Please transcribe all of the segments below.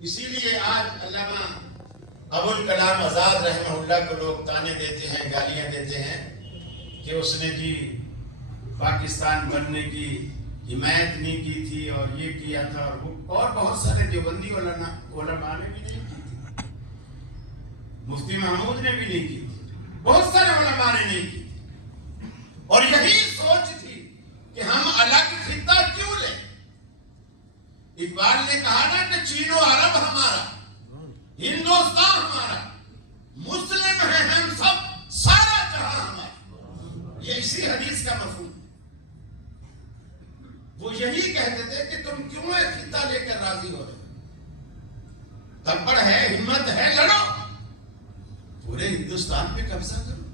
اسی لیے آج علامہ ابوالکلام آزاد رحمہ اللہ کو لوگ تانے دیتے ہیں، گالیاں دیتے ہیں کہ اس نے جی پاکستان بننے کی حمایت نہیں کی تھی اور یہ کیا تھا، اور بہت سارے دیوبندی علماء نے بھی نہیں کی تھی، مفتی محمود نے بھی نہیں کی تھی، بہت سارے علماء نے نہیں کی تھی، اور یہی سوچ تھی کہ ہم الگ خطہ کیوں لیں۔ اقبال نے کہا نا کہ چین و عرب ہمارا، ہندوستان ہمارا، مسلم ہیں ہم سب، سارا جہاں ہمارا، یہ اسی حدیث کا مفہوم۔ وہ یہی کہتے تھے کہ تم کیوں ایک خطہ لے کر راضی ہو رہے، تبڑ ہے، ہمت ہے، لڑو، پورے ہندوستان پہ قبضہ کرو،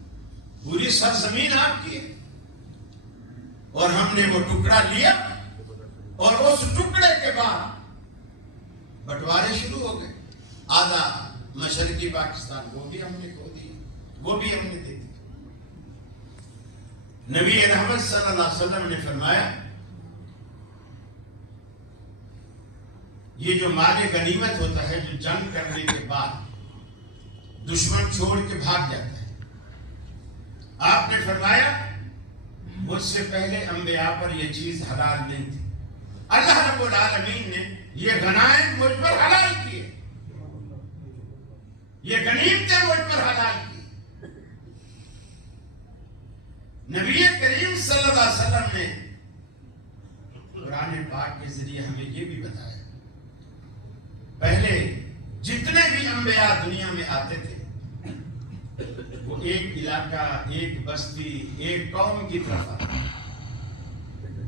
پوری سرزمین آپ کی ہے۔ اور ہم نے وہ ٹکڑا لیا، اور اس ٹکڑے کے بعد بٹوارے شروع ہو گئے، آدھا مشرقی پاکستان وہ بھی ہم نے کھو دیا، وہ بھی ہم نے دے دیا۔ نبی رحمت صلی اللہ علیہ وسلم نے فرمایا یہ جو مال غنیمت ہوتا ہے، جو جنگ کرنے کے بعد دشمن چھوڑ کے بھاگ جاتا ہے، آپ نے فرمایا مجھ سے پہلے انبیاء پر یہ چیز حلال نہیں تھی، اللہ رب العالمین نے یہ غنائم مجھ پر حلال کیے، یہ غنیمتیں مجھ پر حلال کی۔ نبی کریم صلی اللہ علیہ وسلم نے قرآن پاک کے ذریعے ہمیں یہ بھی بتایا، پہلے جتنے بھی انبیاء دنیا میں آتے تھے وہ ایک علاقہ، ایک بستی، ایک قوم کی طرف آتے،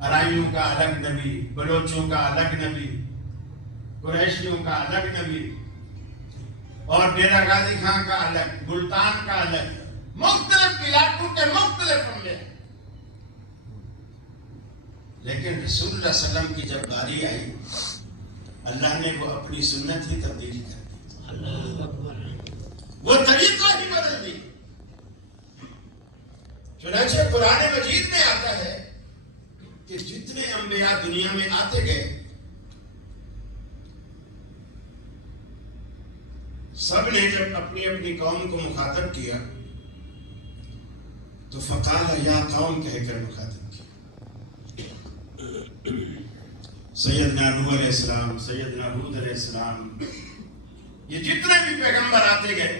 ارائیوں کا الگ نبی، بلوچوں کا الگ نبی، قریشیوں کا الگ نبی، اور ڈیرہ غازی خان کا الگ، ملتان کا الگ، مختلف علاقوں کے مختلف انبیاء۔ لیکن رسول اللہ صلی اللہ علیہ وسلم کی جب باری آئی، اللہ نے وہ اپنی سنت ہی تبدیل کر دی، وہ طریقہ ہی بدل دی۔ چنانچہ قرآن مجید میں آتا ہے کہ جتنے انبیاء دنیا میں آتے گئے سب نے جب اپنی اپنی قوم کو مخاطب کیا تو فقال یا قوم کہہ کر مخاطب کیا۔ سیدنا نوح علیہ السلام، سیدنا ہود علیہ السلام، یہ جتنے بھی پیغمبر آتے گئے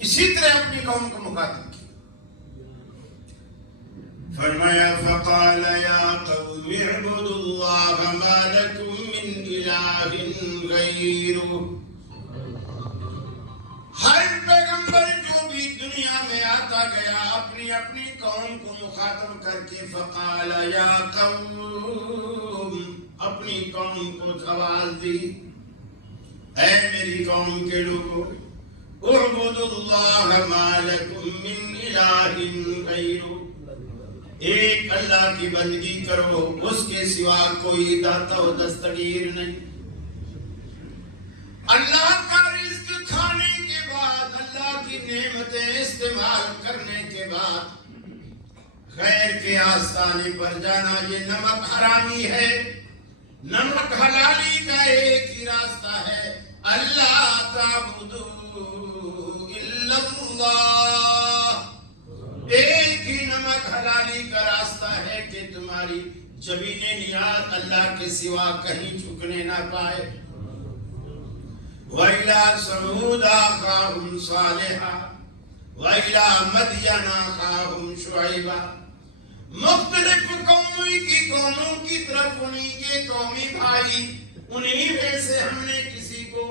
اسی طرح اپنی قوم کو مخاطب کیا۔ فرمایا فقال یا قوم اعبدوا اللہ ما لکم من الہ غیرہ۔ ہر پیغمبر جو بھی دنیا میں آتا گیا اپنی اپنی قوم کو مخاطب کر کے فقال یا قوم، اپنی قوم کو آواز دی، اے میری قوم کے لوگوں، اعبدوا اللہ ما لکم من الہ غیرہ، ایک اللہ کی بندگی کرو، اس کے سوا کوئی داتا و دستگیر نہیں۔ اللہ کا رزق کھانے کے بعد، اللہ کی نعمتیں استعمال کرنے کے بعد غیر کے آستانے پر جانا یہ نمک حرامی ہے۔ نمک حلالی کا ایک ہی راستہ ہے، اللہ تعبدوا الا اللہ، ایک ہی نمک حلالی کا راستہ ہے کہ تمہاری جبین نیاز اللہ کے سوا کہیں جھکنے نہ پائے۔ وَإِلَىٰ ثَمُودَ أَخَاهُمْ صَالِحًا وَإِلَىٰ مَدْيَنَ أَخَاهُمْ شُعَيْبًا، مختلف قوموں کی طرف انہی کے قومی بھائی، انہی میں سے ہم نے کسی کو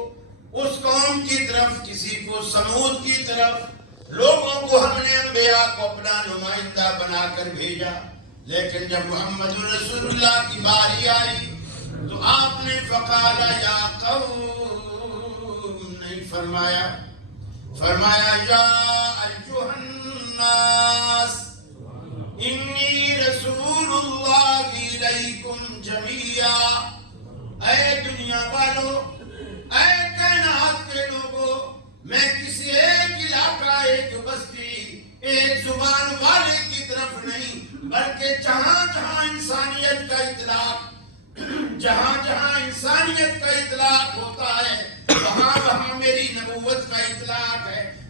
اس قوم کی طرف، کسی کو سمود کی طرف، لوگوں کو ہم نے انبیاء کو اپنا نمائندہ بنا کر بھیجا۔ لیکن جب محمد رسول اللہ کی باری آئی تو آپ نے فقال یا قوم نہیں فرمایا، فرمایا یا ایھا الناس انی رسول اللہ الیکم جمیعا، اے دنیا والو، اے کائنات کے لوگوں، میں کسی ایک علاقہ، ایک بستی، ایک زبان والے کی طرف نہیں، بلکہ جہاں جہاں انسانیت کا اطلاق ہوتا ہے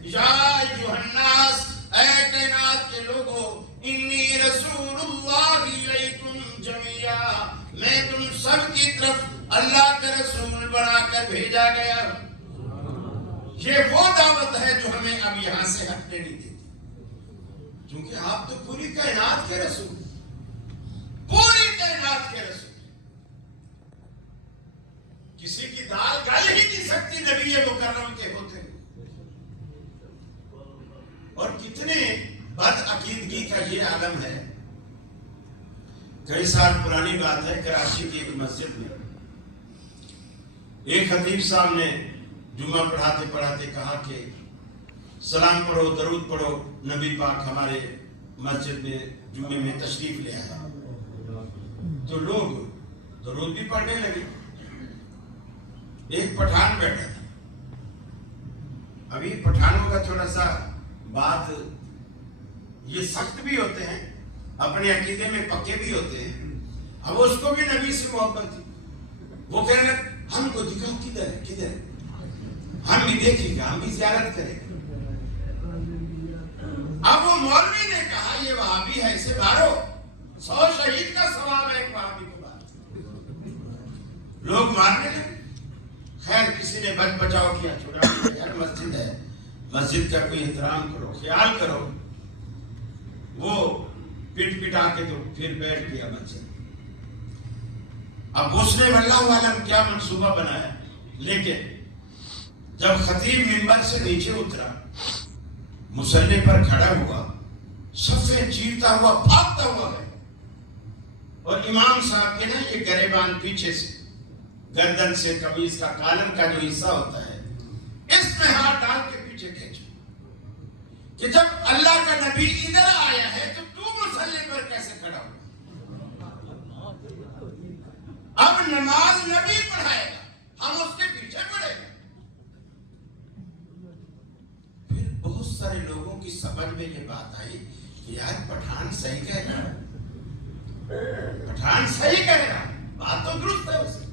یا ایھا الناس، اے کائنات کے لوگوں، انی رسول اللہ الیکم جمیعا، میں تم سب کی طرف اللہ کا رسول بنا کر بھیجا گیا۔ یہ وہ دعوت ہے جو ہمیں اب یہاں سے ہٹنے نہیں دیتی، کیونکہ آپ تو پوری کائنات کے رسول، پوری کائنات کے رسول، کسی کی دال گل ہی نہیں سکتی نبی مکرم کے ہوتے ہوئے۔ اور کتنے بد عقیدگی کا یہ عالم ہے۔ کئی سال پرانی بات ہے، کراچی کی ایک مسجد میں ایک خطیب صاحب نے جمعہ پڑھاتے پڑھاتے کہا کہ سلام پڑھو، درود پڑھو، نبی پاک ہمارے مسجد میں جمعے میں تشریف لے آیا۔ تو لوگ درود بھی پڑھنے لگے۔ ایک پٹھان بیٹھا تھا۔ ابھی پٹھانوں کا تھوڑا سا بات، یہ سخت بھی ہوتے ہیں، اپنے عقیدے میں پکے بھی ہوتے ہیں۔ اب اس کو بھی نبی سے محبت تھی، وہ کہنے لگے ہم کو دکھاؤ کدھر ہے، کدھر ہے، ہم بھی دیکھیں گے، ہم بھی زیارت کریں گے۔ اب وہ مولوی نے کہا یہ وہابی ہے، اسے مارو، 100 شہید کا ثواب ہے ایک وہابی کو مارو۔ لوگ مارنے لگے۔ خیر کسی نے بچ بچاؤ کیا، چھوڑا یار مسجد ہے، مسجد کا کوئی احترام کرو، خیال کرو۔ وہ پٹ پٹا کے تو پھر بیٹھ گیا مسجد۔ اب اس نے واللہ عالم کیا منصوبہ بنایا، لیکن جب خطیب منبر سے نیچے اترا، مصلی پر کھڑا ہوا، صفیں چیرتا ہوا بھاگتا ہوا گیا، اور امام صاحب کے نا یہ گریبان پیچھے سے، گردن سے قمیص کا کالر کا جو حصہ ہوتا ہے، اس میں ہاتھ ڈال کے پیچھے کھینچا کہ جب اللہ کا نبی ادھر آیا ہے تو مصلی پر کیسے کھڑا ہوا؟ اب نماز نبی پڑھائے گا، ہم اس کے پیچھے پڑھے گا۔ پھر بہت سارے لوگوں کی سمجھ میں یہ بات آئی کہ یار پٹھان صحیح کہہ رہا ہے، پٹھان صحیح کہہ رہا ہے، بات تو درست ہے اسے۔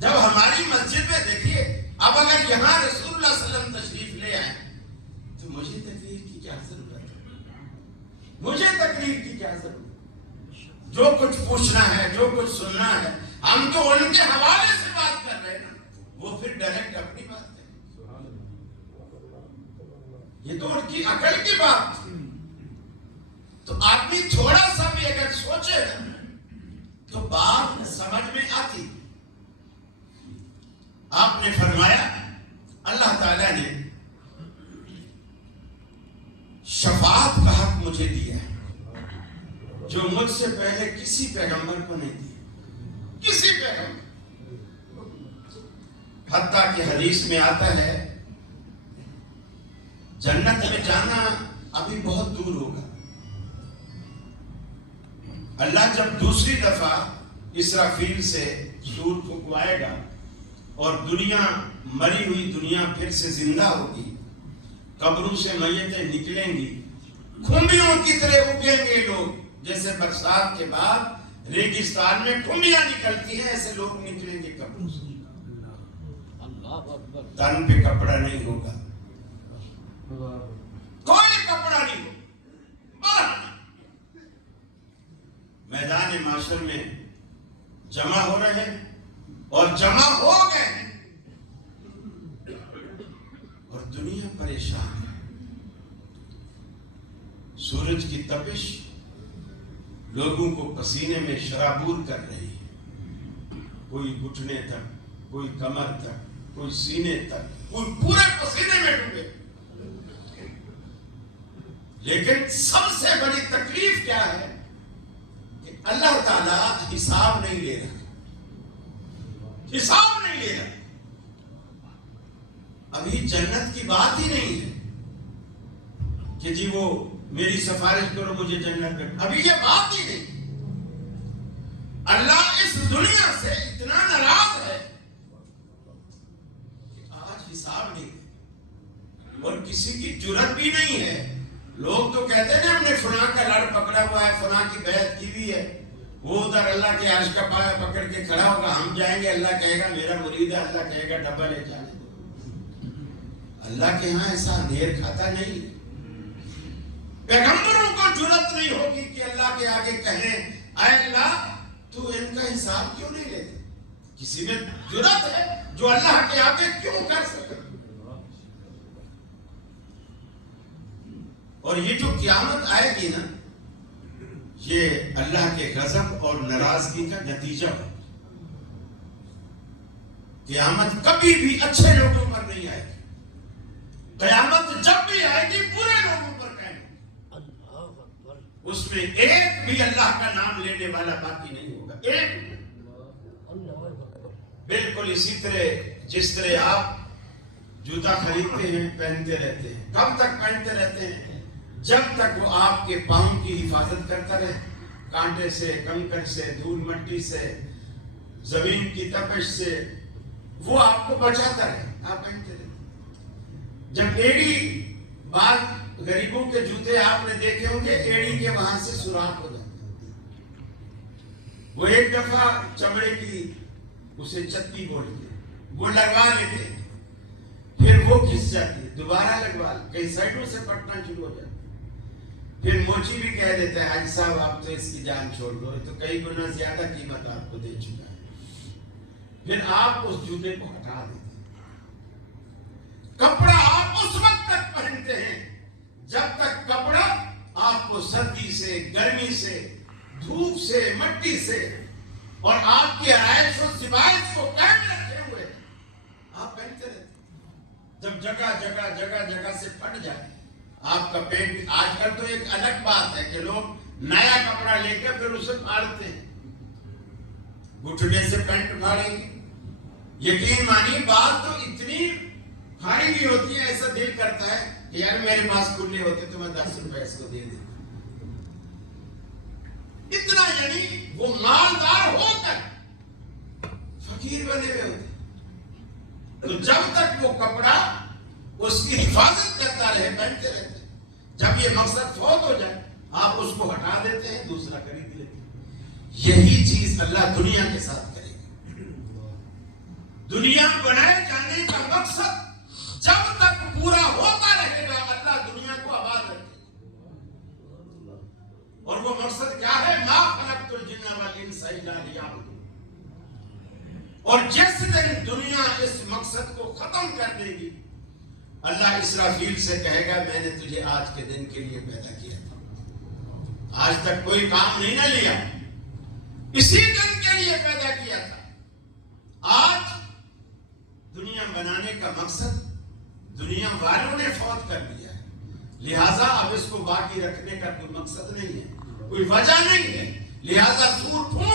جب ہماری مسجد میں دیکھیے، اب اگر یہاں رسول اللہ صلی اللہ علیہ وسلم تشریف لے آئے تو مجھے تقریر کی کیا ضرورت ہے؟ مجھے تقریر کی کیا ضرورت ہے؟ جو کچھ پوچھنا ہے، جو کچھ سننا ہے، ہم تو ان کے حوالے سے بات کر رہے ہیں نا، وہ پھر ڈائریکٹ اپنی بات کریں۔ یہ تو ان کی عقل کی بات تھی۔ تو آدمی تھوڑا سا بھی اگر سوچے نا تو بات سمجھ میں آتی۔ آپ نے فرمایا اللہ تعالیٰ نے شفاعت کا حق مجھے دیا ہے، جو مجھ سے پہلے کسی پیغمبر کو نہیں دیا، کسی پیغمبر۔ حتیٰ کہ حدیث میں آتا ہے جنت میں جانا ابھی بہت دور ہوگا۔ اللہ جب دوسری دفعہ اسرافیل سے سور پھونکوائے گا اور دنیا، مری ہوئی دنیا پھر سے زندہ ہوگی، قبروں سے میتیں نکلیں گی، کھمبیوں کی طرح اگیں گے لوگ، جیسے برسات کے بعد ریگستان میں کھمبیاں نکلتی ہیں، ایسے لوگ نکلیں گے قبروں سے۔ تن پہ کپڑا نہیں ہوگا، کوئی کپڑا نہیں ہوگا، میدان معاشر میں جمع ہو رہے ہیں اور جمع ہو گئے ہیں، اور دنیا پریشان ہے۔ سورج کی تپش لوگوں کو پسینے میں شرابور کر رہی ہے، کوئی گھٹنے تک، کوئی کمر تک، کوئی سینے تک، کوئی پورے پسینے میں ڈوبے۔ لیکن سب سے بڑی تکلیف کیا ہے کہ اللہ تعالیٰ حساب نہیں لے رہا، حساب نہیں لے رہا۔ ابھی جنت کی بات ہی نہیں ہے کہ جی وہ میری سفارش کرو مجھے جنت میں، ابھی یہ بات ہی نہیں۔ اللہ اس دنیا سے اتنا ناراض ہے کہ آج حساب نہیں ہے، اور کسی کی جرت بھی نہیں ہے۔ لوگ تو کہتے ہیں نا ہم نے فلاں کا لڑ پکڑا ہوا ہے، فلاں کی بیعت کی ہوئی ہے، وہ ادھر اللہ کے عرش کا پایا پکڑ کے کھڑا ہوگا، ہم جائیں گے، اللہ کہے گا میرا مرید ہے، اللہ کہے گا ڈبہ لے جانے دو۔ اللہ کے ہاں ایسا اندھیر کھاتا نہیں. پیغمبروں کو جرات نہیں ہوگی کہ اللہ کے آگے کہیں اے اللہ تو ان کا حساب کیوں نہیں لیتے. کسی میں جرات ہے جو اللہ کے آگے کیوں کر سکے. اور یہ جو قیامت آئے گی نا یہ اللہ کے غضب اور ناراضگی کا نتیجہ ہے. قیامت کبھی بھی اچھے لوگوں پر نہیں آئے گی. قیامت جب بھی آئے گی برے لوگوں پر قائم ہوگی. اس میں ایک بھی اللہ کا نام لینے والا باقی نہیں ہوگا. ایک بالکل اسی طرح جس طرح آپ جوتا خریدتے ہیں پہنتے رہتے ہیں. کب تک پہنتے رہتے ہیں؟ جب تک وہ آپ کے پاؤں کی حفاظت کرتا رہے. کانٹے سے، کنکر سے، دھول مٹی سے، زمین کی تپش سے وہ آپ کو بچاتا رہے. آپ پہنتے رہتے. جب ایڑی بعض غریبوں کے جوتے آپ نے دیکھے ہوں گے ایڑی کے وہاں سے سوراخ ہو جاتا. وہ ایک دفعہ چمڑے کی اسے چتی بولتے وہ لگوا لیتے پھر وہ گھس جاتی دوبارہ لگوا لے. کئی سائڈوں سے پٹنا شروع ہو جاتا. پھر موچی بھی کہہ دیتا ہے حاجی صاحب آپ تو اس کی جان چھوڑ دو تو کئی گنا زیادہ قیمت آپ کو دے چکا ہے. پھر آپ اس جوتے کو ہٹا دیتے. کپڑا آپ اس وقت تک پہنتے ہیں جب تک کپڑا آپ کو سردی سے، گرمی سے، دھوپ سے، مٹی سے اور آپ کی آرائش و زبائش کو قائم رکھے ہوئے آپ پہنتے رہتے. جب جگہ جگہ سے پھٹ جائے آپ کا پینٹ. آج کل تو ایک الگ بات ہے کہ لوگ نیا کپڑا لے کر پھر اسے پھاڑتے ہیں. گھٹنے سے پینٹ پھاڑیں گے. یقین مانی بات تو اتنی پھاڑی بھی ہوتی ہے ایسا دل کرتا ہے کہ یار میرے پاس کھلے ہوتے تو میں 10 روپے اس کو دے دیتا. اتنا یعنی وہ مالدار ہو کر فقیر بنے ہوئے ہوتے. تو جب تک وہ کپڑا اس کی حفاظت کرتا رہے پہنتے رہتے. جب یہ مقصد فوت ہو جائے آپ اس کو ہٹا دیتے ہیں دوسرا خرید لیتے ہیں. یہی چیز اللہ دنیا کے ساتھ کرے گا. دنیا بنائے جانے کا مقصد جب تک پورا ہوتا رہے گا اللہ دنیا کو آباد رکھے گا. اور وہ مقصد کیا ہے؟ ما خلقت الجن والانس الا لیعبدون. اور جس دن دنیا اس مقصد کو ختم کر دے گی اللہ اسرافیل سے کہے گا میں نے تجھے آج کے دن کے لیے پیدا کیا تھا. آج تک کوئی کام نہیں نہ لیا. اسی دن کے لیے پیدا کیا تھا. آج دنیا بنانے کا مقصد دنیا والوں نے فوت کر دیا ہے. لہٰذا اب اس کو باقی رکھنے کا کوئی مقصد نہیں ہے، کوئی وجہ نہیں ہے. لہٰذا سور پھونک